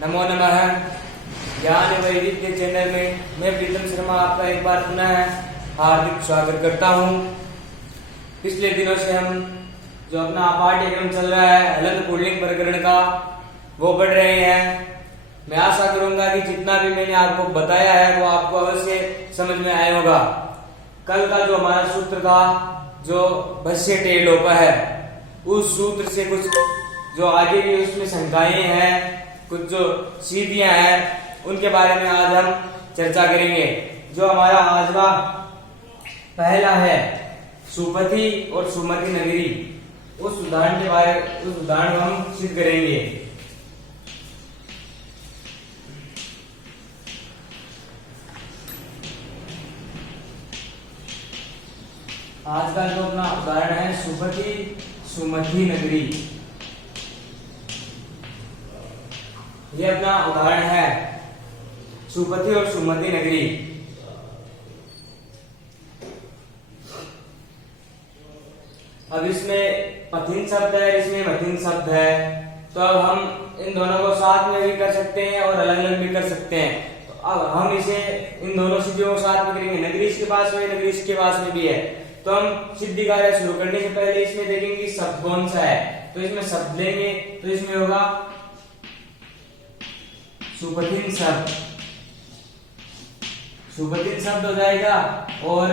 नमो नमः। ज्ञान वैविध्य चैनल में मैं प्रीतम शर्मा आपका एक बार पुनः हार्दिक स्वागत करता हूँ। पिछले दिनों से हम जो अपना पाठ्यक्रम चल रहा है हलंत पुल्लिंग प्रकरण का वो पढ़ रहे हैं। मैं आशा करूंगा कि जितना भी मैंने आपको बताया है वो आपको अवश्य समझ में आया होगा। कल का जो हमारा सूत्र था जो भस्य टेल लोप है, उस सूत्र से कुछ जो आगे की उसमें शंकाएं हैं, कुछ जो सीधियां हैं, उनके बारे में आज हम चर्चा करेंगे। जो हमारा आज का पहला है सुपथि और सुमति नगरी, उस उदाहरण के बारे उस उदाहरण को हम सिद्ध करेंगे। आज का जो अपना उदाहरण है सुपथि सुमति नगरी, ये अपना उदाहरण है सुपथि और सुमति नगरी। अब इसमें पथिन शब्द है, इसमें मथिन शब्द है, तो अब हम इन दोनों को साथ में भी कर सकते हैं और अलग अलग भी कर सकते हैं। तो अब हम इसे इन दोनों सिद्धियों को साथ में करेंगे। नगरी इसके पास में, नगरी इसके पास में भी है, तो हम सिद्धि कार्य शुरू करने से पहले इसमें देखेंगे शब्द कौन सा है। तो इसमें शब्द लेंगे तो इसमें होगा सुपथिन शब्द, सुपथिन शब्द हो जाएगा, और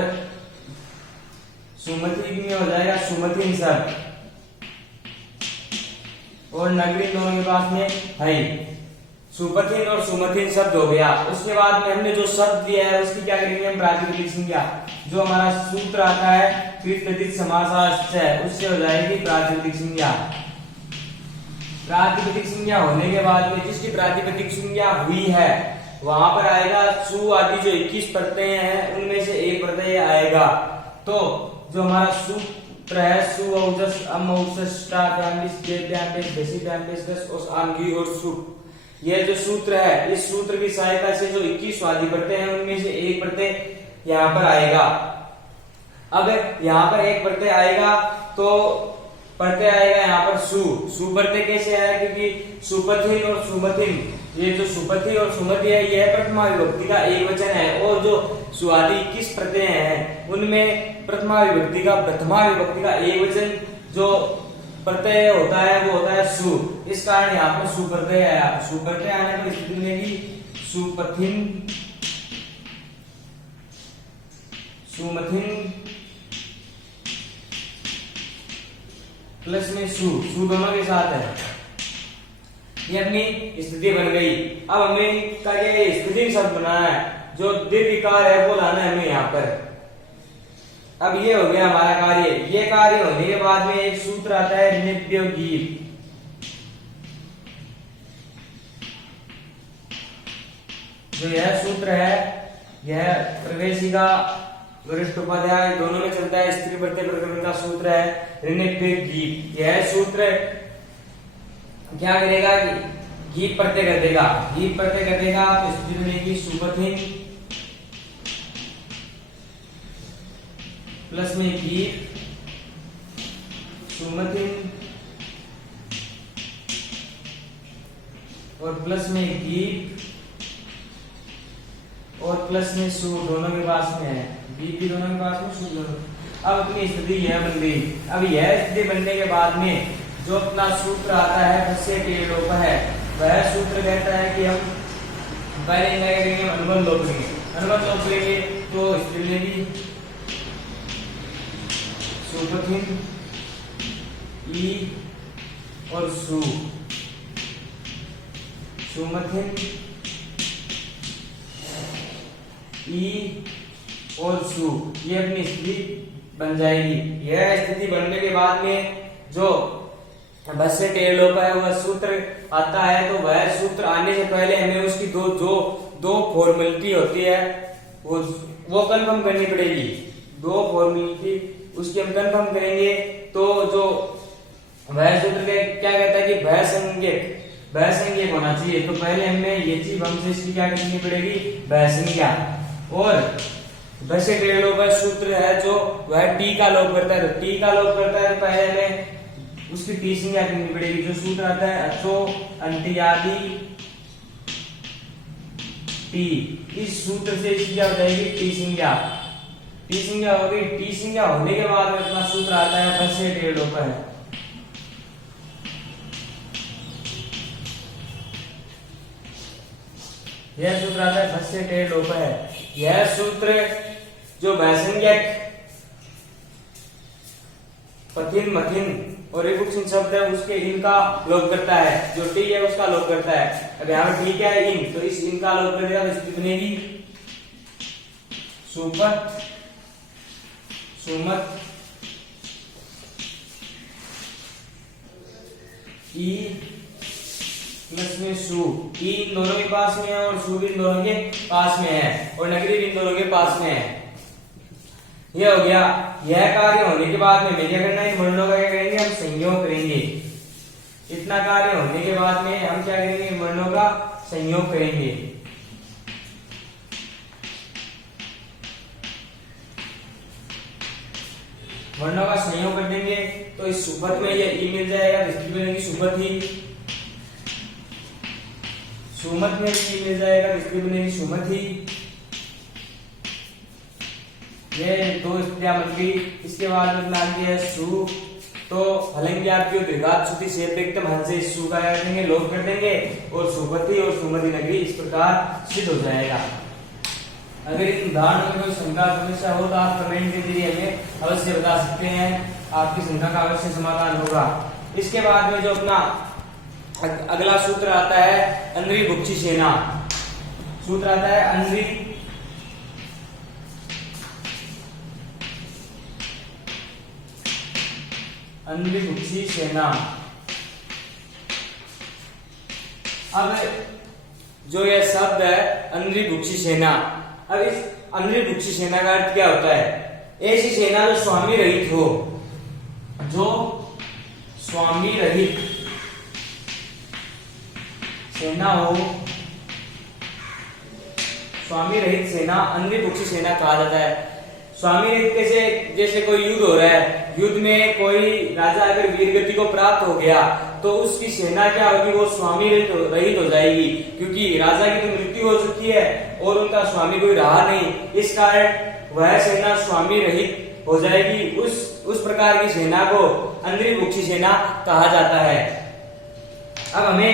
सुमति में हो जाएगा सुमतिन शब्द, और नगरी दोनों के पास में है। सुपथिन और सुमतिन शब्द हो गया। उसके बाद में हमने जो शब्द दिया है उसकी क्या करेंगे हम, प्रातिपदिक संज्ञा। जो हमारा सूत्र आता है कृतधित समासाश्च है, उससे हो जाएगी प्रातिपदिक संज्ञा। प्रातिपदिक संज्ञा होने के बाद में जिसकी प्रातिपदिक संज्ञा हुई है वहां पर आएगा सु आदि जो 21 प्रत्यय हैं उनमें से एक प्रत्यय आएगा। तो जो हमारा सूत्र है सु औजस अम औजस टा ब्यामिस जे ब्यामिस दसी ब्यामिस दस और आंगी और सु, ये जो सूत्र है इस सूत्र की सहायता से जो 21 वादी प्रत्यय हैं उनमें से एक प्रत्यय यहाँ पर आएगा। अब यहाँ पर एक प्रत्यय आएगा तो प्रत्यय आएगा यहाँ पर सु। सु प्रत्यय कैसे है, क्योंकि सुपथिन और सुमतिन, ये जो सुपथि और सुमति है यह प्रथमा विभक्ति का एक वचन है, और जो सुआदि 21 प्रत्यय हैं उनमें प्रथमा विभक्ति का एक वचन जो प्रत्यय होता है वो होता है सु। इस कारण यहाँ पर सु प्रत्यय आया। सु प्रत्यय आने पर स्थिति मिलेगी सुपथिन सुमथिन प्लस में सु दोनों के साथ है, ये अपनी स्थिति बन गई। अब हमें का ये स्थिति शब्द बनाना है, जो दीर्घिकार है वो लाना है हमें यहाँ पर। अब ये हो गया हमारा कार्य। ये कार्य होने के बाद में एक सूत्र आता है ऋणभ्यो गीत। जो यह सूत्र है यह प्रवेशिका वरिष्ठ उपाध्याय दोनों में चलता है। स्त्री प्रत्यय प्रकरण का सूत्र है ऋणभ्यो गीत। यह सूत्र क्या करेगा कि गीत प्रत्यय कर देगा, गीत प्रत्यय कर देगा तो स्थिति बनेगी सुपथिन प्लस में गीत सुमतिन और प्लस में गीत और प्लस में सु दोनों के पास में है, गीत भी दोनों के पास में, सु दोनों। अब अपनी स्थिति यह बन गई। अब यह स्थिति बनने के बाद में जो अपना सूत्र आता है भस्य टेल लोप है, वह सूत्र कहता है कि हम पहले क्या करेंगे, अनुबंध लोप लेंगे। अनुबंध लोप लेंगे तो स्थिति लेगी सुपथिन ई और सु, सुमथिन ई और सु, ये अपनी स्थिति बन जाएगी। यह स्थिति बनने के बाद में जो भस्य टेल लोप है वह सूत्र आता है, तो वह सूत्र आने से पहले हमें उसकी दो फॉर्मेलिटी होती है वो कन्फर्म करनी पड़ेगी। दो फॉर्मेलिटी उसकी हम कन्फर्म करेंगे। तो जो वह सूत्र क्या कहता है कि भय संज्ञक होना चाहिए, तो पहले हमें ये चीज हमसे इसकी क्या करनी पड़ेगी, भय संज्ञा। और भस्य टेल लोप सूत्र है जो वह टी का लोप करता है, तो टी का लोप करता है तो पहले हमें उसकी टी संज्ञा करनी पड़ेगी। जो सूत्र आता है अचो अंत्यादि टी। इस सूत्र से इसकी क्या हो जाएगी, टी संज्ञा। टी संज्ञा हो गई। टी संज्ञा होने के बाद में अपना सूत्र आता है फंसे टेढ़ों पर। यह सूत्र आता है फंसे टेढ़ों पर। यह सूत्र जो भयसंज्ञक पथिन मथिन और रिपुक्षिन शब्द है उसके इनका लोप करता है, जो टी है उसका लोप करता है। अब यहाँ पर टी क्या है, इन, तो इस इनका लोप कर देगा तो स्थिति बनेगी सुपथ सुमत ई प्लस में सु। ई इन दोनों के पास में है और सु भी इन दोनों के पास में है और नगरी भी इन दोनों के पास में है। यह हो गया। यह कार्य होने के बाद में क्या करना है, इन वर्णों का क्या करेंगे, हम संयोग करेंगे। इतना कार्य होने के बाद में हम क्या करेंगे, इन वर्णों का संयोग करेंगे। वर्णों का संयोग कर देंगे तो इस सुपथ में ये ई मिल जाएगा, इसकी बनेगी सुपथ ही। सुमत में ई मिल जाएगा, इसकी बनेगी सुमत ही। ये दो स्थितियां बन गई। इसके बाद में आ गया सु, तो हलंगी आपकी द्विघात श्रुति से एकदम हल से सु का कर देंगे, लोप कर देंगे और सुपति और सुमति नगरी इस प्रकार सिद्ध हो जाएगा। अगर इन उदाहरणों में कोई शंका समस्या हो तो आप कमेंट के जरिए हमें अवश्य बता सकते हैं, आपकी शंका का अवश्य समाधान होगा। इसके बाद में जो अपना अगला सूत्र आता है अंद्री भुक्षी सेना। सूत्र आता है अंद्री भुक्षी सेना। अब जो यह शब्द है अंद्री भुक्षी सेना, अब इस अंद्री भुक्षी सेना का अर्थ क्या होता है, ऐसी सेना जो स्वामी रहित हो, जो स्वामी रहित सेना हो। स्वामी रहित सेना अंद्री भुक्षी सेना कहा जाता है। स्वामी रहित कैसे, जैसे कोई युद्ध हो रहा है, युद्ध में कोई राजा अगर वीरगति को प्राप्त हो गया तो उसकी सेना क्या होगी, वो स्वामी रहित हो जाएगी, क्योंकि राजा की तो मृत्यु हो चुकी है और उनका स्वामी कोई रहा नहीं। इस कारण वह सेना स्वामी रहित हो जाएगी। उस प्रकार की सेना को अंद्री भुक्षी सेना कहा जाता है। अब हमें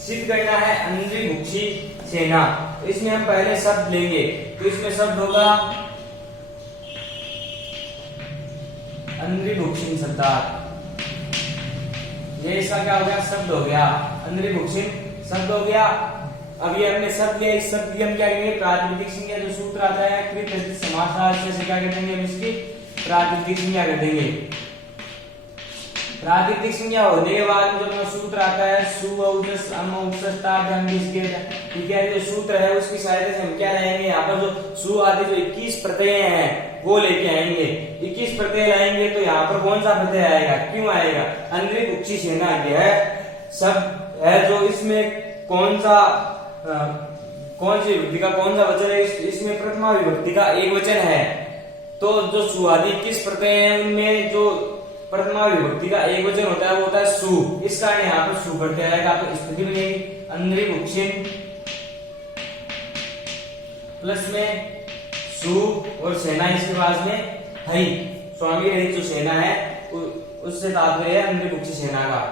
सिद्ध करना है अंद्री भुक्षी सेना। तो इसमें हम पहले शब्द लेंगे, तो इसमें शब्द होगा अंद्री भुक्षिन शब्दार्थ। ये इसका क्या हो गया, शब्द हो गया, अंद्री भुक्षिन शब्द हो गया। अब ये हमने शब्द लिया, इस शब्द की हम क्या करेंगे, प्रातिपदिक संज्ञा जो सूत्र आता है कृत समासार्थ से क्या कर देंगे, हम इसकी प्रातिपदिक संज्ञा कर देंगे। प्रातिपदिक संज्ञा होने के बाद जो अपना सूत्र आता है सु औजस अम औजस ताद हम इसके ठीक है, जो सूत्र है उसकी सहायता से हम क्या लाएंगे, यहाँ पर जो सु आदि जो 21 प्रत्यय हैं वो लेके आएंगे। 21 प्रत्यय लाएंगे तो यहाँ पर कौन सा प्रत्यय आएगा, क्यों आएगा, अंद्री भुक्षी सेना यह सब है जो इसमें कौन सी विभक्ति का कौन सा वचन है, इसमें प्रथमा विभक्ति का एक वचन है। तो जो सु आदि 21 प्रत्यय हैं उनमें जो प्रथमा विभक्ति का एक वचन होता है वो होता है सु। इस कारण यहाँ पर सु प्रत्यय आएगा, तो स्थिति बनेगी अंद्री भुक्षिन प्लस में सु और सेना इसके पास में है। स्वामी रहित जो सेना है उससे तात्पर्य है अंद्री भुक्षी सेना का।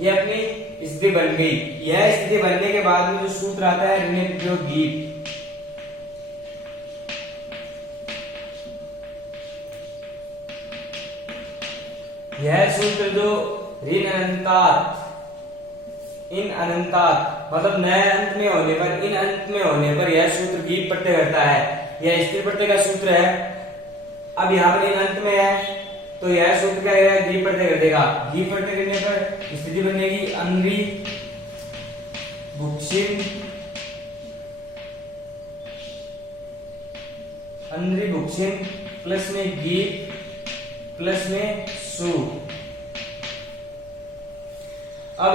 यह अपनी स्थिति बन गई। यह स्थिति बनने के बाद में जो सूत्र आता है ऋण जो गीत, यह सूत्र जो ऋण अनंतात इन अनंतात मतलब नए अंत में होने पर, इन अंत में होने पर यह सूत्र गीत प्रत्यय करता है। यह स्थिर प्रत्यय का सूत्र है। अब यहाँ पर इन अंत में है तो यह सूत्र क्या है, गीत प्रत्यय कर देगा। गीत प्रत्यय करने पर स्थिति बनेगी अंद्री भुक्षिन प्लस में गीत प्लस में सु। अब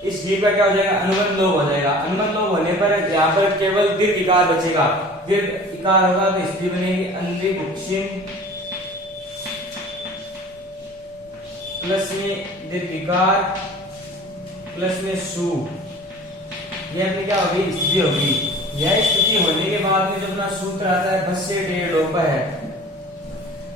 इस गीत का क्या हो जाएगा, अनुबंध लोप हो जाएगा। अनुबंध लोप होने पर यहाँ पर केवल दीर्घ इकार बचेगा। दीर्घ इकार होगा तो स्थिति बनेगी अंद्री भुक्षिन प्लस में दीर्घ इकार प्लस में सु। ये अपनी क्या होगी, स्थिति होगी। यह स्थिति होने के बाद में जो अपना सूत्र आता है बस्य टेढ़ लोप है,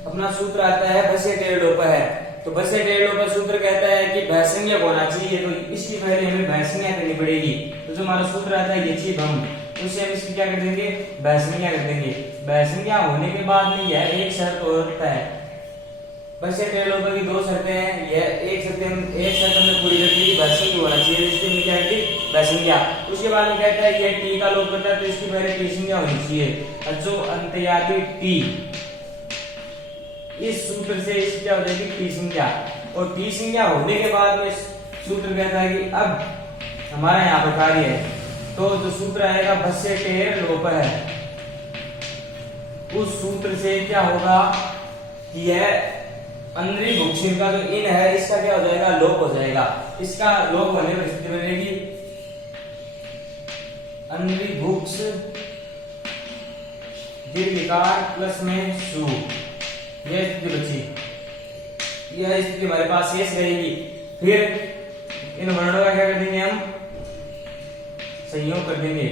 अपना सूत्र आता है बस्य टेढ़ लोप है। तो बस्य टेढ़ लोप सूत्र कहता है कि भयसंज्ञक होना चाहिए, तो इसकी पहले हमें भयसंज्ञा करनी पड़ेगी। तो जो हमारा सूत्र आता है यची भंग, उससे हम इसकी क्या कर देंगे, भयसंज्ञा कर देंगे। भयसंज्ञा होने के बाद में यह एक शर्त होता है, बस्य टेढ़ लोप की दो शर्तें हैं। यह एक शर्त हमने पूरी कर दी, भयसंज्ञ होना चाहिए, इसके लिए क्या की भयसंज्ञा। उसके बाद में कहता है यह टी का लोप करता है, तो इसकी पहले टी संज्ञा होनी चाहिए। और जो अंतयादी टी, इस सूत्र से इसकी क्या हो जाएगी, टी संज्ञा। और टी संज्ञा होने के बाद में सूत्र कहता है कि अब हमारा यहाँ पर कार्य है, तो जो सूत्र आएगा बस्य टेढ़ लोप है, उस सूत्र से क्या होगा कि यह अंद्रिभुक्षिण का जो इन है इसका क्या हो जाएगा, लोप हो जाएगा। इसका लोप होने पर स्थिति बनेगी अंद्रिभुक्ष दीर्घिकार प्लस में सु, यह स्थिति बची। यह स्थिति हमारे पास शेष रहेगी। फिर इन वर्णों का क्या कर देंगे, हम संयोग कर देंगे।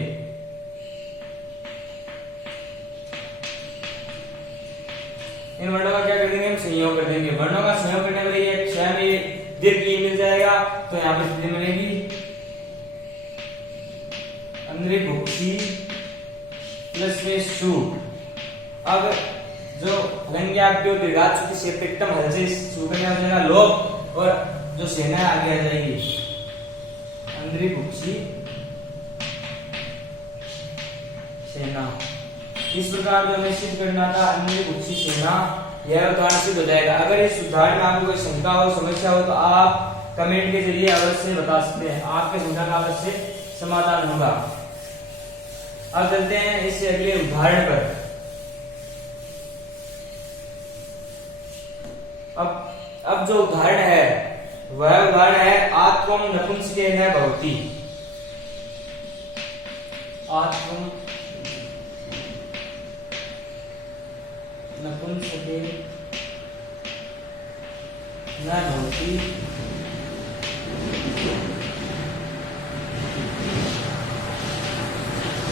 इन वर्णों का क्या कर देंगे, हम संयोग कर देंगे। वर्णों का संयोग करने पर ये क्षय में दीर्घ ई मिल जाएगा, तो यहाँ पर स्थिति मिलेगी अंद्रिभुक्षी प्लस में सु। अब जो हलंग्याभ्यो दीर्घात से तिक्तम हल से सु का क्या हो जाएगा, लोप, और जो सेना आगे आ जाएगी अंद्रिभुक्षी सेना। इस प्रकार जो हमें सिद्ध करना था अंद्रिभुक्षी सेना, यह उदाहरण सिद्ध हो जाएगा। अगर इस उदाहरण में आपको कोई शंका हो, समस्या हो, तो आप कमेंट के जरिए अवश्य बता सकते हैं, आपके शंका का अवश्य समाधान होगा। अब चलते हैं इससे अगले उदाहरण पर। अब जो उदाहरण है वह उदाहरण है आत्मम नपुंसकेन भवति। आत्मम नपुंसकेन न भवति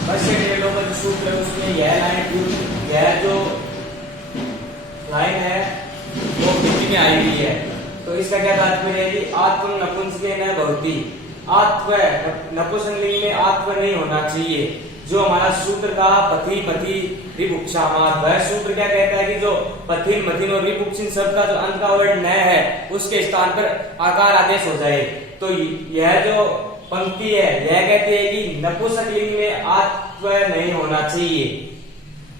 बस्य टेढ़ लोप का सूत्र है, उसमें यह जो लाइन है वो हिंदी में आई हुई है। तो इसका क्या तात्पर्य है कि आत्म नपुंसकेन भवति, आत्व नपुंसकलिंग में आत्व नहीं होना चाहिए। जो हमारा सूत्र था पथि पथि रिपुक्षामार, वह सूत्र क्या कहता है कि जो पथिन मथिन और रिपुक्षिन शब्द का जो अंत का वर्ण न है उसके स्थान पर आकार आदेश हो जाए। तो यह जो पंक्ति है यह कहती है कि नपुंसकलिंग में आत्व नहीं होना चाहिए।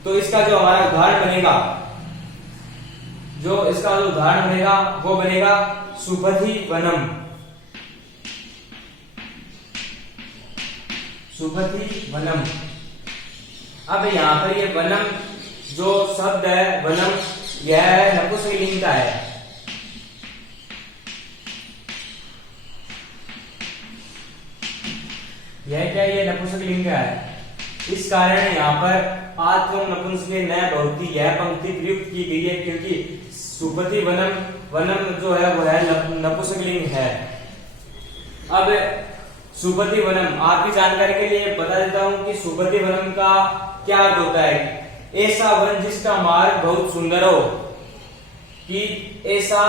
तो इसका जो हमारा उदाहरण बनेगा, वो बनेगा सुपथि वनम। सुपथि वनम। अब यहाँ पर ये वनम जो शब्द है, वनम, यह नपुंसकलिंग का है। यह क्या, ये नपुंसकलिंग का है। इस कारण यहाँ पर आत्म नपुंसके न भवति यह पंक्ति प्रयुक्त की गई है, क्योंकि सुपथि वनम, वनम जो है वो है नपुंसकलिंग है। अब सुपथि वनम आपकी जानकारी के लिए बता देता हूं कि सुपथि वनम का क्या अर्थ होता है। ऐसा वन जिसका मार्ग बहुत सुंदर हो, कि ऐसा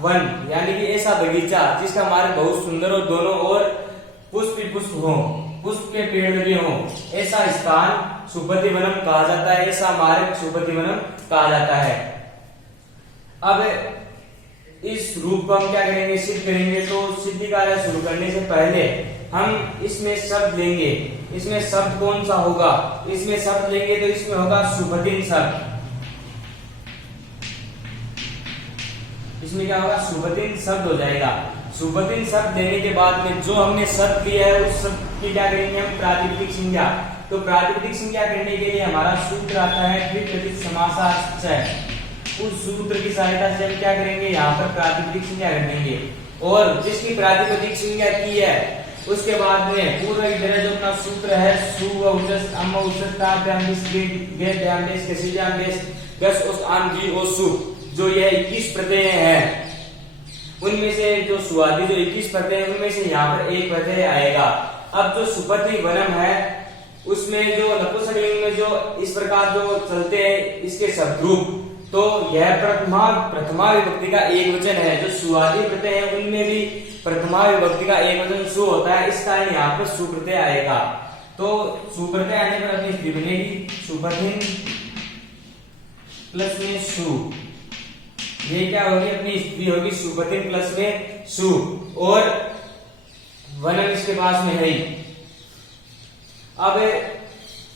वन यानी कि ऐसा बगीचा जिसका मार्ग बहुत सुंदर हो, दोनों ओर पुष्प ही पुष्प हो, पुष्प के पेड़ लगे हो, ऐसा स्थान सुपथि वनम कहा जाता है, ऐसा मार्ग सुपथि वनम कहा जाता है। अब इस रूप को हम क्या करेंगे, सिद्ध करेंगे। तो सिद्धि कार्य शुरू करने से पहले हम इसमें शब्द लेंगे। इसमें शब्द कौन सा होगा, इसमें शब्द लेंगे तो इसमें होगा सुपथिन शब्द। इसमें क्या होगा, सुपथिन शब्द हो जाएगा। सुपथिन शब्द लेने के बाद में जो हमने शब्द लिया है उस शब्द की क्या करेंगे हम, प्रातिपदिक संज्ञा। तो प्रातिपदिक संज्ञा करने के लिए हमारा सूत्र आता है द्विपदिक समासाश्चय। उस सूत्र की सहायता से हम क्या करेंगे, यहाँ पर प्रातिपदिक संज्ञा कर देंगे। और जिसकी प्रातिपदिक संज्ञा की है उसके बाद में पूर्व की तरह जो अपना सूत्र है सु उचस अम उचस ताभ्याम दिस गे ध्यान देश कसिजाम देश गस उस आम जी ओ सु, जो ये 21 प्रत्यय हैं उनमें से जो सुआदी जो 21 प्रत्यय हैं उनमें से यहाँ पर एक प्रत्यय आएगा। अब जो सुपति वनम है उसमें जो नपुंसकलिंग में जो इस प्रकार जो चलते हैं इसके शब्दरूप, तो यह प्रथमा विभक्ति का एक वचन है। जो सुआदि प्रत्यय है उनमें भी प्रथमा विभक्ति का एक वचन सु होता है, इस कारण यहाँ पर सुप्रत्यय आएगा। तो सुप्रत्यय आने पर अपनी स्थिति बनेगी सुपथिन प्लस में सु, ये क्या होगी अपनी स्थिति होगी सुपथिन प्लस में सु, और वनम इसके पास में है ही। अब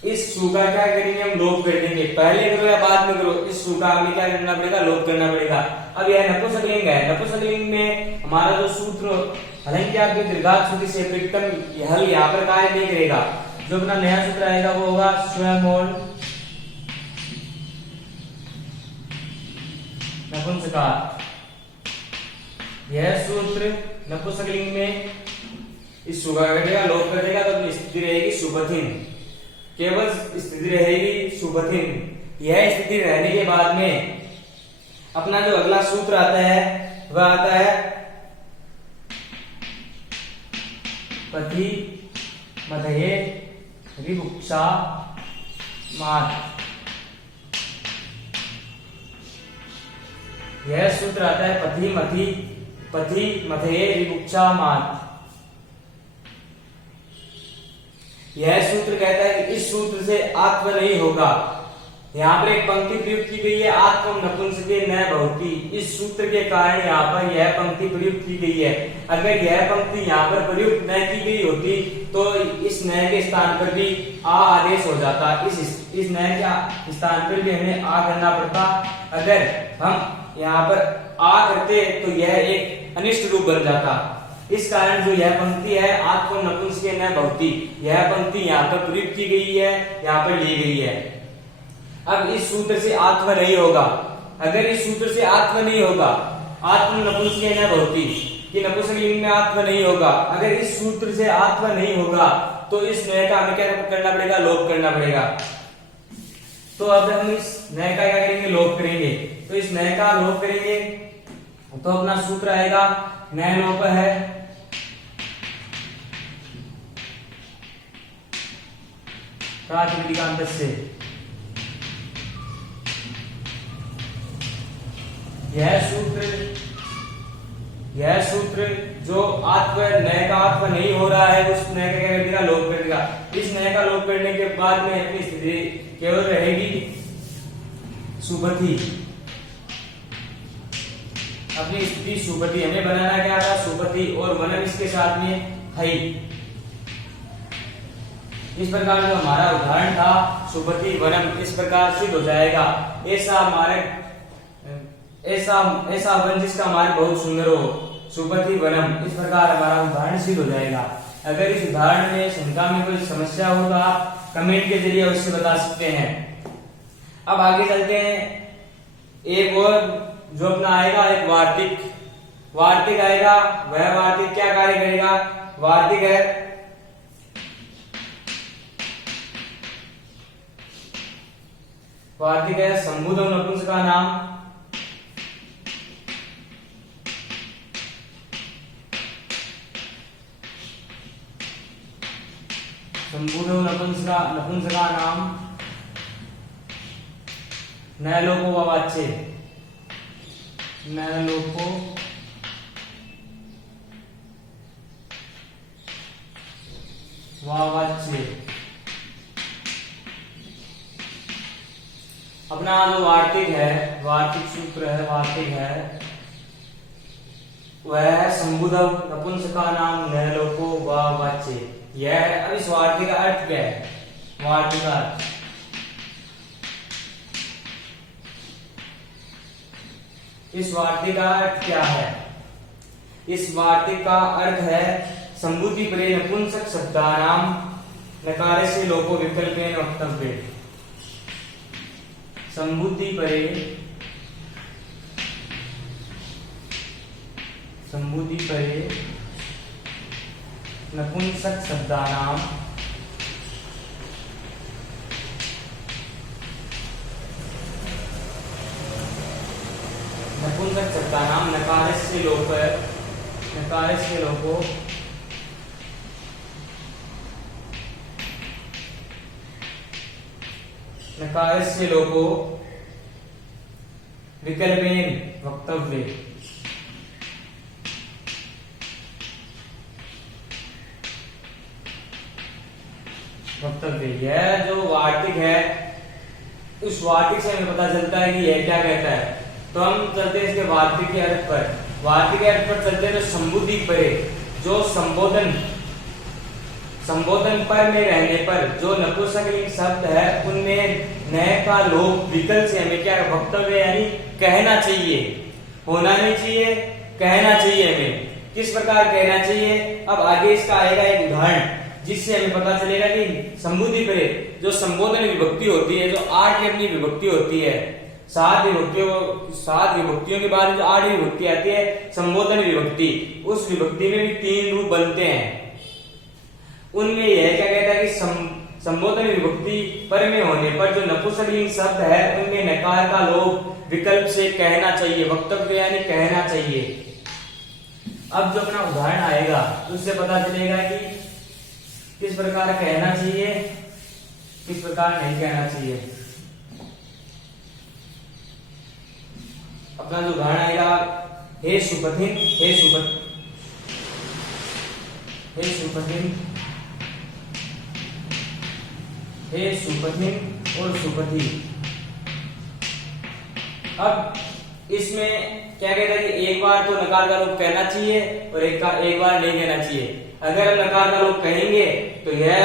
इस सु का क्या करेंगे हम, लोप कर देंगे। पहले करो या बाद में करो, इस सु का हमें क्या करना पड़ेगा, लोप करना पड़ेगा। अब यह नपुंसकलिंग है, नपुंसकलिंग में हमारा जो सूत्र, हालांकि आपके दीर्घात सूत्र से प्रीतम हल यहाँ पर कार्य नहीं करेगा। जो अपना नया सूत्र आएगा वो होगा स्वयं और नपुंसकार। यह सूत्र नपुंसकलिंग में इस सु का कटेगा, लोप कर देगा, तो अपनी स्थिति रहेगी सुपथिन, केवल स्थिति रहेगी सुपथिन। यह स्थिति रहने के बाद में अपना जो अगला सूत्र आता है वह आता है पथि मधये रिभुक्षा मात। यह सूत्र आता है पथि मधये रिभुक्षा मात। यह सूत्र कहता है कि इस सूत्र से आत्व नहीं होगा। यहाँ पर एक पंक्ति प्रयुक्त की गई है, आत्म नपुंसके न भवति। इस सूत्र के कारण यहाँ पर यह पंक्ति प्रयुक्त की गई है। अगर यह पंक्ति यहाँ पर प्रयुक्त न की गई होती तो इस न के स्थान पर भी आ आदेश हो जाता। इस न के स्थान पर भी हमें आ करना पड़ता। अगर हम यहाँ पर आ करते तो यह एक अनिष्ट रूप बन जाता। इस कारण जो यह पंक्ति है आत्म नपुंसके न भवति, यह पंक्ति यहाँ पर प्रयुक्त की गई है, यहाँ पर ली गई है। अब इस सूत्र से आत्म नहीं होगा। अगर इस सूत्र से आत्म नहीं होगा, आत्म नपुंसके न भवति कि नपुंसकलिंग में आत्म नहीं होगा, अगर इस सूत्र से आत्म नहीं होगा तो इस नय का हमें क्या करना पड़ेगा, लोप करना पड़ेगा। तो अब हम इस नय का क्या करेंगे, लोप करेंगे। तो इस नय का लोप करेंगे तो अपना सूत्र आएगा नय लोप है प्रातिपदिकांत से। यह सूत्र जो आत्म नय का आत्म नहीं हो रहा है उस नय का क्या कर देगा, लोप कर देगा। इस नय का लोप करने के बाद में अपनी स्थिति केवल रहेगी सुपथि। अपनी स्थिति सुपथि, हमें बनाना क्या था, सुपथि, और वनम इसके साथ में थई। इस प्रकार जो हमारा उदाहरण था सुपथि वनम इस प्रकार सिद्ध हो जाएगा। ऐसा वन जिसका मार्ग बहुत सुंदर हो, सुपथि वनम, इस प्रकार हमारा उदाहरण सिद्ध हो जाएगा। अगर इस उदाहरण में शंका में कोई समस्या हो तो आप कमेंट के जरिए अवश्य बता सकते हैं। अब आगे चलते हैं। एक और जो अपना आएगा एक वार्तिक आएगा। वह वार्तिक क्या कार्य करेगा, वार्तिक है संबुध और नपुंसक का नाम। संबुध और नपुंसक का नाम नय लोपो व वाच्य, नय लोपो व वाच्य। अपना जो वार्तिक है, वार्तिक सूत्र है, वार्तिक है वह है संबुध नपुंसक का नाम नय लोपो व वाच्य। यह अब इस वार्तिक का अर्थ क्या है, वार्तिक का अर्थ, इस वार्तिक का अर्थ क्या है। इस वार्तिक का अर्थ है संबुद्धि परे नपुंसक शब्दानाम नकारे से लोपो विकल्पेन वक्तव्य। संबुद्धि परे नपुंसक शब्दानाम नकारस्य लोपो नकारस्य लोपो विकल्पेन वक्तव्ये। वक्तव्य, यह जो वार्तिक है उस वार्तिक से हमें पता चलता है कि यह क्या कहता है। तो हम चलते हैं इसके वार्तिक के अर्थ पर। वार्तिक के अर्थ पर चलते हैं तो संबुद्धि परे, जो संबोधन पर में रहने पर जो नपुंसकलिंग शब्द है उनमें न का लोप विकल्प से हमें क्या वक्तव्य यानी कहना चाहिए, होना नहीं चाहिए, कहना चाहिए। हमें किस प्रकार कहना चाहिए, अब आगे इसका आएगा एक उदाहरण जिससे हमें पता चलेगा कि संबुद्धि परे जो संबोधन विभक्ति होती है, जो 8 की अपनी विभक्ति होती है, 7 विभक्तियों के बाद जो 8वीं विभक्ति आती है संबोधन विभक्ति, उस विभक्ति में भी 3 रूप बनते हैं। उनमें यह क्या कहता है कि संबोधन विभक्ति पर में होने पर जो नपुंसकलिंग शब्द है उनमें नकार का लोप विकल्प से कहना चाहिए, वक्तव्य यानी कहना चाहिए। अब जो अपना उदाहरण आएगा उससे पता चलेगा कि किस प्रकार कहना चाहिए, किस प्रकार नहीं कहना चाहिए। अपना जो उदाहरण आएगा, हे सुपथिन, हे सुपथिन, हे सुपथिन, हे सुपथिन और सुपथि। अब इसमें क्या कहता है कि एक बार तो नकार का लोप कहना चाहिए और एक बार नहीं कहना चाहिए। अगर हम नकार का लोप कहेंगे तो यह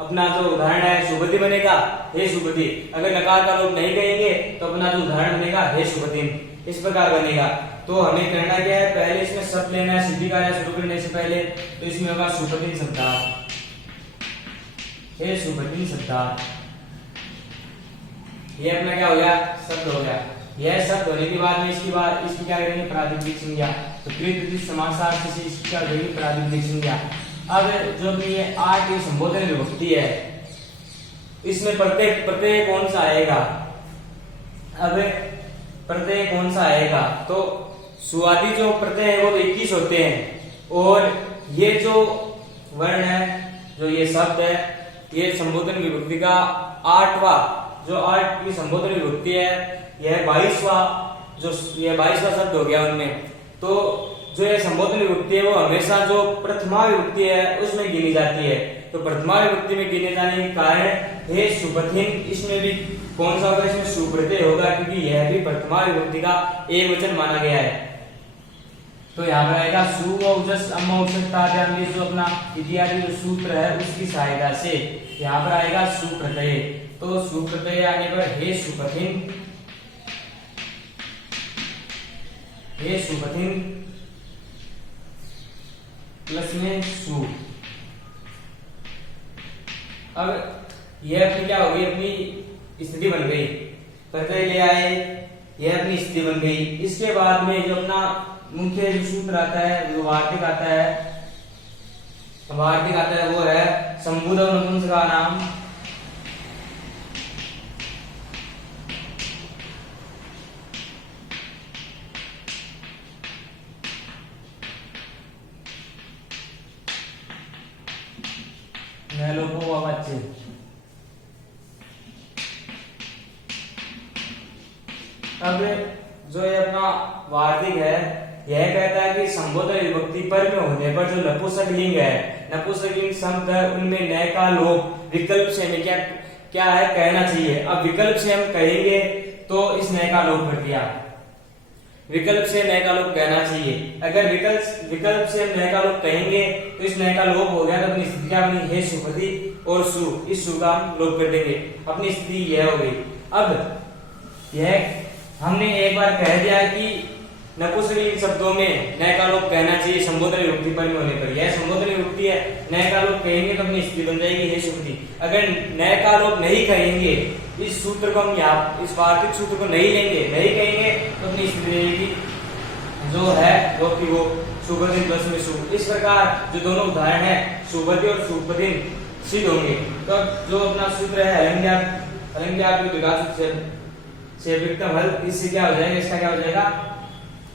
अपना जो उदाहरण है सुपथि बनेगा, हे सुपथि। अगर नकार का लोप नहीं कहेंगे तो अपना जो उदाहरण बनेगा हे सुपथिन, इस प्रकार बनेगा। तो हमें करना क्या है, पहले इसमें शब्द लेना है सिद्धि कार्य शुरू करने से पहले। तो इसमें होगा सुपथिन शब्दार्थ, हे सुपथिन शब्दार्थ। ये अपना क्या हो गया, शब्द हो गया। यह शब्द होने के बाद में इसकी क्या करेंगे, प्रातिपदिक संज्ञा। तो कृत समासार्थ से इसकी क्या करेंगे, प्रातिपदिक संज्ञा। अब जो भी ये 8 संबोधन विभक्ति है इसमें प्रत्यय कौन सा आएगा। अब प्रत्यय कौन सा आएगा, तो सुआदी जो प्रत्यय है वो तो 21 होते हैं, और ये जो वर्ण है, जो ये शब्द है, ये संबोधन विभक्ति का 8वां जो 8 की संबोधन विभक्ति है, यह 22वां शब्द हो गया उनमें। तो जो ये संबोधन विभक्ति है वो हमेशा जो प्रथमा विभक्ति है उसमें गिनी जाती है। तो प्रथमा विभक्ति में गिने जाने के कारण हे सुपथिन, इसमें भी कौन सा होगा, इसमें सुप्रत्यय होगा, क्योंकि यह भी प्रथमा विभक्ति का एक वचन माना गया है। तो यहाँ पर आएगा सु औजस अमौजसता, जो अपना इत्यादि जो सूत्र है उसकी सहायता से यहाँ पर आएगा सुप्रत्यय। तो सुप्रत्यय आने पर हे सुपथिन, हे सुपथिन प्लस में सु। अब यह अपनी क्या होगी, अपनी स्थिति बन गई, प्रत्यय ले आए, यह अपनी स्थिति बन गई। इसके बाद में जो अपना मुख्य जो सूत्र आता है, जो वार्तिक आता है, वो है संबुध और नपुंसका नाम लोपोवाच्य। अब जो ये अपना वार्तिक है यह कहता है कि संबोधन विभक्ति पर में होने पर जो नपुंसकलिंग है, नपुंसकलिंग शब्द है, उनमें न का लोप विकल्प से हमें क्या है, कहना चाहिए। अब विकल्प से हम कहेंगे तो इस न का लोप कर दिया, विकल्प से न का लोप कहना चाहिए। अगर विकल्प से हम न का लोप कहेंगे तो इस न का लोप हो गया, तो अपनी स्थिति क्या बनी, हे सुपथि और सु, इस सु का हम लोप कर देंगे, अपनी स्थिति यह हो गई। अब यह हमने एक बार कह दिया कि नपुंसकलिंग शब्दों में न का लोप कहना चाहिए संबोधन विभक्ति पर में होने पर। यह संबोधन विभक्ति है, न का लोप कहेंगे तो अपनी स्थिति बन जाएगी हे सुपथि। अगर न का लोप नहीं कहेंगे, इस सूत्र को हम यहाँ इस वार्तिक सूत्र को नहीं लेंगे, नहीं कहेंगे तो अपनी स्थिति रहेगी जो है वो कि वो सुपथिन प्लस में सु। इस प्रकार जो दोनों उदाहरण है सुपथि और सुपथिन सिद्ध होंगे। तो जो अपना सूत्र है से विकल्प हल, इससे क्या हो जाएगा, इसका क्या हो जाएगा,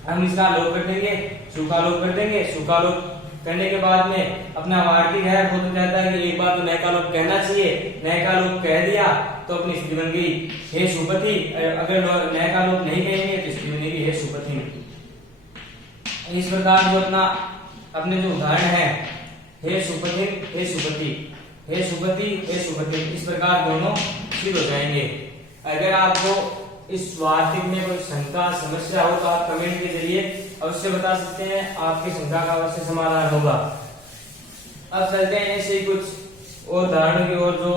हम इसका लोप कर देंगे, सु का लोप कर देंगे। सु का लोप करने के बाद में अपना वार्तिक है वो तो कहता है कि एक बार तो न का लोप कहना चाहिए, न का लोप कह दिया तो अपनी स्थिति बन गई हे सुपथि। अगर न का लोप नहीं कहेंगे तो स्थिति बनेगी हे सुपथि। इस प्रकार जो अपने जो उदाहरण है हे सुपथि हे सुपथि हे सुपथि हे सुपथि, इस प्रकार दोनों सिद्ध हो जाएंगे। अगर आपको इस वार्तिक में कोई शंका समस्या हो तो आप कमेंट के जरिए अवश्य बता सकते हैं, आपकी शंका का अवश्य समाधान होगा। अब चलते हैं ऐसे ही कुछ और उदाहरणों की ओर। जो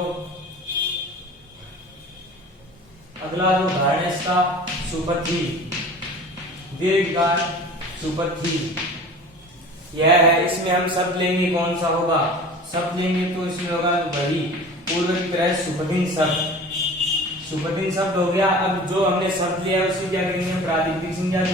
अगला जो उदाहरण है इसका सुपथि, दीर्घकार सुपथि यह है। इसमें हम शब्द लेंगे, कौन सा होगा शब्द लेंगे तो इसमें होगा वही पूर्व की तरह सुपथिन शब्द। सुपथिन शब्द हो गया। अब जो हमने शब्द लिया है उसी क्या करेंगे हम प्रातिपदिक संज्ञा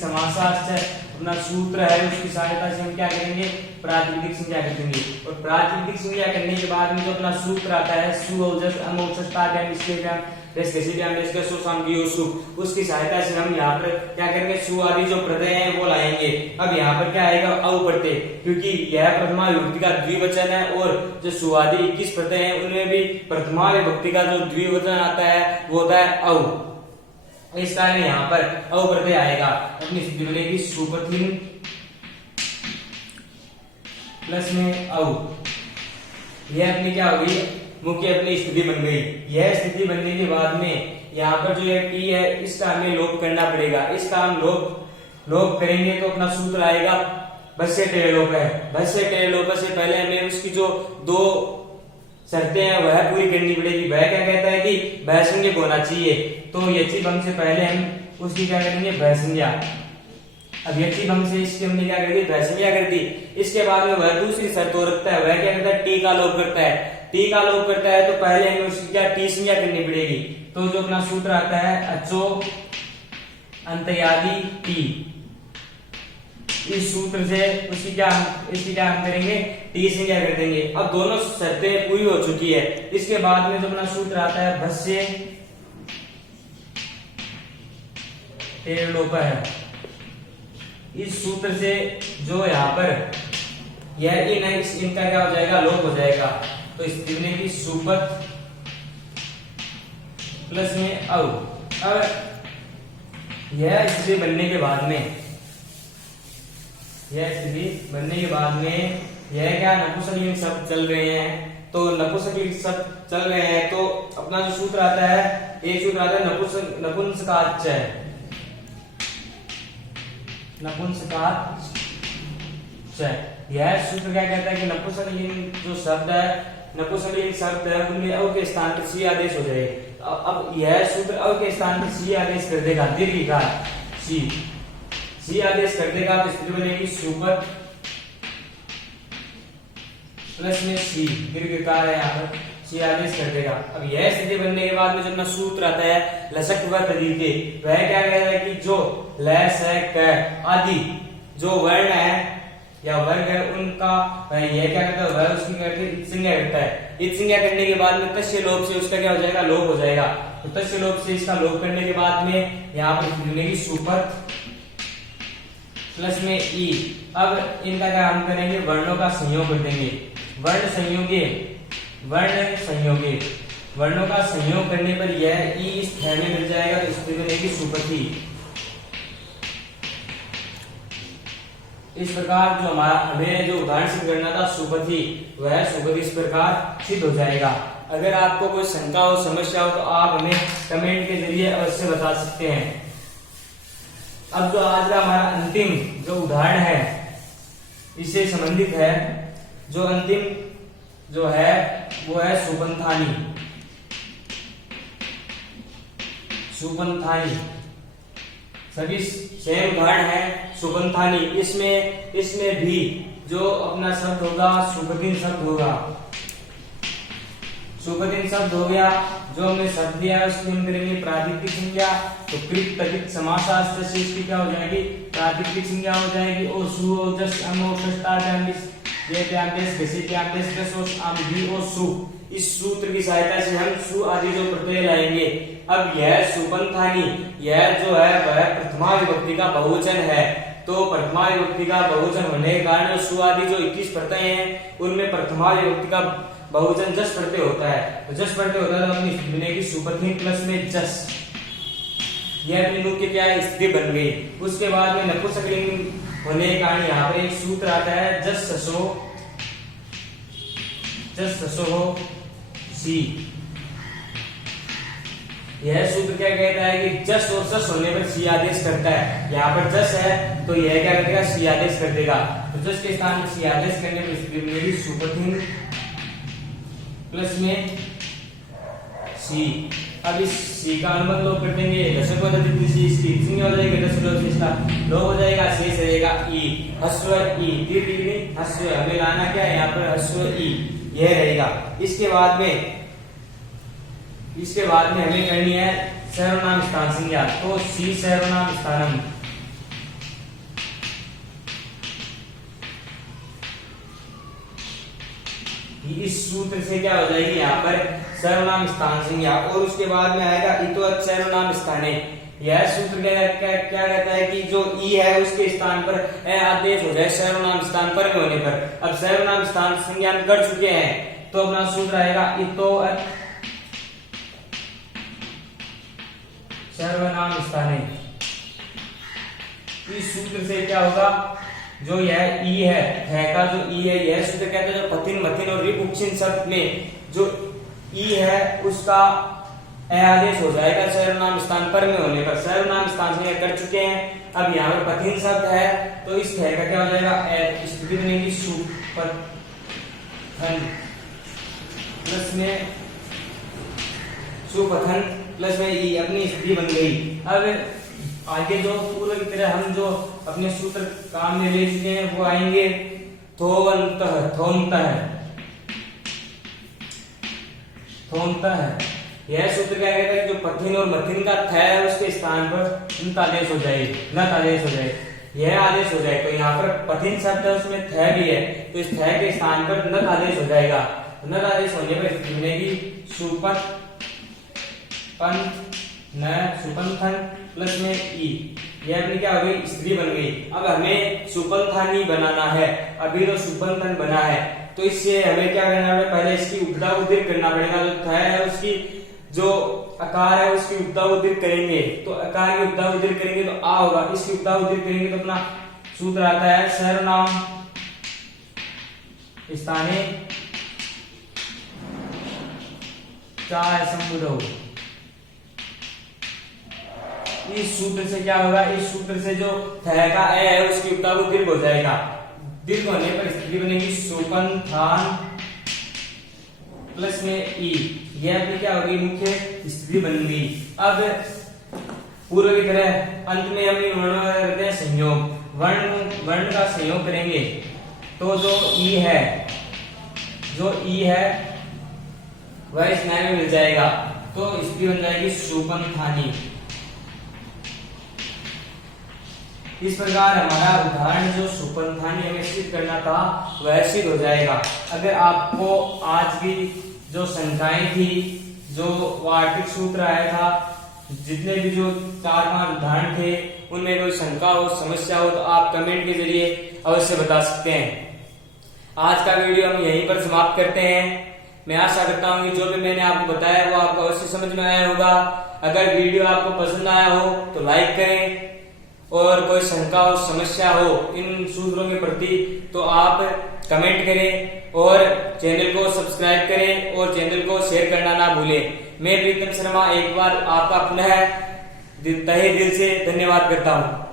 समासाश्च अपना सूत्र है उसकी सहायता से हम क्या करेंगे प्रातिपदिक संज्ञा करेंगे। और प्रातिपदिक संज्ञा करने के बाद में जो अपना सूत्र आता है सुओजस अमोक्षस्ताभ्याम इसलिए उसकी सहायता से हम यहाँ पर क्या करेंगे सु आदि जो प्रत्यय हैं वो लाएंगे। अब यहाँ पर क्या आएगा औ प्रत्यय, क्योंकि यह प्रथमा विभक्ति का द्विवचन है और जो सु आदि 21 प्रत्यय हैं उनमें भी प्रथमा विभक्ति का जो द्विवचन आता है वो होता है औ। इस कारण यहाँ पर औ प्रत्यय आएगा। अपनी स्थिति बनेगी सुपथिन प्लस में औ। यह अपनी क्या होगी मुख्य अपनी स्थिति बन गई। यह स्थिति बनने के बाद में यहाँ पर जो ये टी है इसका हमें लोप करना पड़ेगा। इसका हम लोप करेंगे तो अपना सूत्र आएगा भस्य टेय लोप है। भस्य टेय लोप से पहले हमें उसकी जो दो शर्तें हैं वह पूरी करनी पड़ेगी। वह क्या कहता है कि भय संज्ञक होना चाहिए, तो यची भंग से पहले हम उसकी क्या करेंगे भय संज्ञा। अब यची भंग से इसकी हमने क्या कर दी भय संज्ञा कर दी। इसके बाद में वह दूसरी शर्त और रखता है, वह क्या करता है टी का लोप करता है। टी का लोप करता है तो पहले हमें उसकी क्या टी संज्ञा करनी पड़ेगी। तो जो अपना सूत्र आता है अचो अंतयादि टी, इस सूत्र से इसकी क्या हम करेंगे टी संज्ञा कर देंगे। अब दोनों शर्तें पूरी हो चुकी है। इसके बाद में जो अपना सूत्र आता है भस्य टेय लोप है। इस सूत्र से जो यहाँ पर यह इन है इनका क्या हो जाएगा लोप हो जाएगा। तो स्थिति बनेगी सुपथ प्लस में औ। अब यह स्थिति बनने के बाद में यह क्या नपुंसकलिंग शब्द चल रहे हैं। तो नपुंसकलिंग शब्द चल रहे हैं तो अपना जो सूत्र आता है एक सूत्र आता है नपुंसकाच्च। यह सूत्र क्या कहता है कि नपुंसकलिंग जो शब्द है नपुंसकलिंग शब्द है उनमें अव के स्थान पर सी आदेश हो जाए। अब यह सूत्र अव के स्थान पर सी आदेश कर देगा, दीर्घिकार सी आदेश कर देगा। तो स्थिति बनेगी सुपथ प्लस में सी, दीर्घिकार है यहाँ पर सी आदेश कर देगा। अब यह स्थिति बनने के बाद में जब ना सूत्र आता है लसक व तरीके, वह क्या कहता है कि जो ल स क आदि जो वर्ण है या वर्ग है उनका यह क्या करता है वह उसकी इत संज्ञा करता है। इत संज्ञा करने के बाद में तस्य लोप से उसका क्या हो जाएगा लोप हो जाएगा। तो तस्य लोप से इसका लोप करने के बाद में यहाँ पर मिलेगी सुपथ प्लस में ई। अब इनका क्या हम करेंगे वर्णों का संयोग कर देंगे। वर्णों का संयोग करने पर यह ई इस ध्यान में मिल जाएगा। तो स्थिति बनेगी सुपथि। इस प्रकार जो हमें जो उदाहरण सिद्ध करना था सुपथि, वह सुपथि इस प्रकार सिद्ध हो जाएगा। अगर आपको कोई शंका हो समस्या हो तो आप हमें कमेंट के जरिए अवश्य बता सकते हैं। अब जो आज का हमारा अंतिम जो उदाहरण है इससे संबंधित है। जो अंतिम जो है वो है सुपंथानी। सभी सेम उदाहरण है सुपंथानी। इसमें भी जो अपना शब्द होगा सुपथिन शब्द होगा। सुपथिन शब्द हो गया। जो हमने शब्द दिया है उसकी हम करेंगे प्रातिपदिक संज्ञा। तो कृत तकित समासास्त्र से इसकी क्या हो जाएगी प्रातिपदिक संज्ञा हो जाएगी। और सु जस अमो षष्टादेश इस सूत्र की सहायता से हम सु आदि जो प्रत्यय लाएंगे। अब यह सुपंथानी यह जो है वह प्रथमा विभक्ति का बहुवचन है। तो प्रथमा विभक्ति का बहुवचन होने के कारण सु आदि जो 21 प्रत्यय हैं उनमें प्रथमा विभक्ति का बहुवचन जस प्रत्यय होता है। तो जस प्रत्यय होता है तो अपनी स्थिति बनेगी सुपथिन प्लस में जस, यह अपनी नु की क्या है स्थिति बन गई। उसके बाद में नपुंसकलिंग होने के कारण यहाँ पर एक सूत्र आता है जस ससो हो सी। यह सूत्र क्या कहता है कि जस और सस होने पर सी आदेश करता है। यहाँ पर जस है तो यह क्या करेगा सी आदेश कर देगा। तो जस के स्थान में सी आदेश करने पर स्थिति बनेगी सुपथिन प्लस में सी। अब इस सी का अनुबंध लोग कर देंगे, दशक पद्धति से इसकी संज्ञा हो जाएगी, दस लोग इसका लोग हो जाएगा, शेष रहेगा ई हस्व ई दीर्घ हस्व। हमें लाना क्या है यहाँ पर हस्व ई, यह रहेगा। इसके बाद में हमें करनी है सर्वनाम स्थान संज्ञा। तो सी सर्वनाम स्थानम, इस सूत्र से क्या हो जाएगी यहाँ पर सर्वनाम स्थान संज्ञा। और उसके बाद में आएगा इतो सर्वनाम स्थाने। यह सूत्र क्या कहता है कि जो ई है उसके स्थान पर ए आदेश हो जाए सर्वनाम स्थान पर होने पर। अब सर्वनाम स्थान संज्ञा में कर चुके हैं तो अपना सूत्र आएगा इतो सर्वनाम स्थाने। इस सूत्र से क्या होगा, जो यह ई है का जो ई है, यह सूत्र कहते हैं जो पथिन मथिन और रिपुक्षिन शब्द में जो ई है उसका ए आदेश हो जाएगा सर्वनाम स्थान पर में होने पर। सर्वनाम स्थान से कर चुके हैं। अब यहाँ पर पथिन शब्द है तो इस थे का क्या हो जाएगा स्थिति बनेगी सुपथन प्लस में सुपथन प्लस में ई, अपनी स्थिति बन गई। अब आगे जो पूर्व की तरह हम जो अपने सूत्र काम में ले चुके हैं वो आएंगे थोंतः। यह सूत्र क्या कहता है जो पथिन और मथिन का थ है उसके स्थान पर नत आदेश हो जाए, नत आदेश हो जाए, यह आदेश हो जाए। तो यहाँ पर पथिन शब्द है उसमें थ भी है तो इस थ के स्थान पर नत आदेश हो जाएगा। नत आदेश होने पर बनेगी सुपथ सुपंथन प्लस में ई, यह अपनी क्या हो गई स्त्री बन गई। अब हमें सुपंथानी बनाना है, अभी तो सुपंथन बना है तो इससे हमें क्या करना है, पहले इसकी उपधा उद्धृत करना पड़ेगा। जो थ है उसकी जो अकार है उसकी उपधा उद्धृत करेंगे तो अकार की उपधा उद्धृत करेंगे तो आ होगा, इसकी उपधा उद्धृत करेंगे तो अपना सूत्र आता है सर्वनाम स्थाने चाय संबुधो। इस सूत्र से क्या होगा, इस सूत्र से जो थ का ए है उसकी उपधा को दीर्घ हो जाएगा। दीर्घ होने पर स्थिति बनेगी सुपंथान प्लस में ई, यह अपनी क्या होगी मुख्य स्थिति बन गई। अब पूर्व की तरह अंत में हम वर्णों का करते हैं संयोग। वर्ण का संयोग करेंगे तो जो ई है वह इस न्याय में मिल जाएगा तो स्थिति बन जाएगी सुपंथानी। इस प्रकार हमारा उदाहरण जो सुपंथानी हमें सिद्ध करना था वह सिद्ध हो जाएगा। अगर आपको आज की जो शंकाएं थी, जो वार्तिक सूत्र आया था, जितने भी जो 4-5 उदाहरण थे उनमें कोई शंका हो समस्या हो तो आप कमेंट के जरिए अवश्य बता सकते हैं। आज का वीडियो हम यहीं पर समाप्त करते हैं। मैं आशा करता हूँ कि जो भी मैंने आपको बताया वो आपको अवश्य समझ में आया होगा। अगर वीडियो आपको पसंद आया हो तो लाइक करें और कोई शंका हो समस्या हो इन सूत्रों के प्रति तो आप कमेंट करें और चैनल को सब्सक्राइब करें और चैनल को शेयर करना ना भूलें। मैं प्रीतम शर्मा एक बार आपका पुनः तहे दिल से धन्यवाद करता हूँ।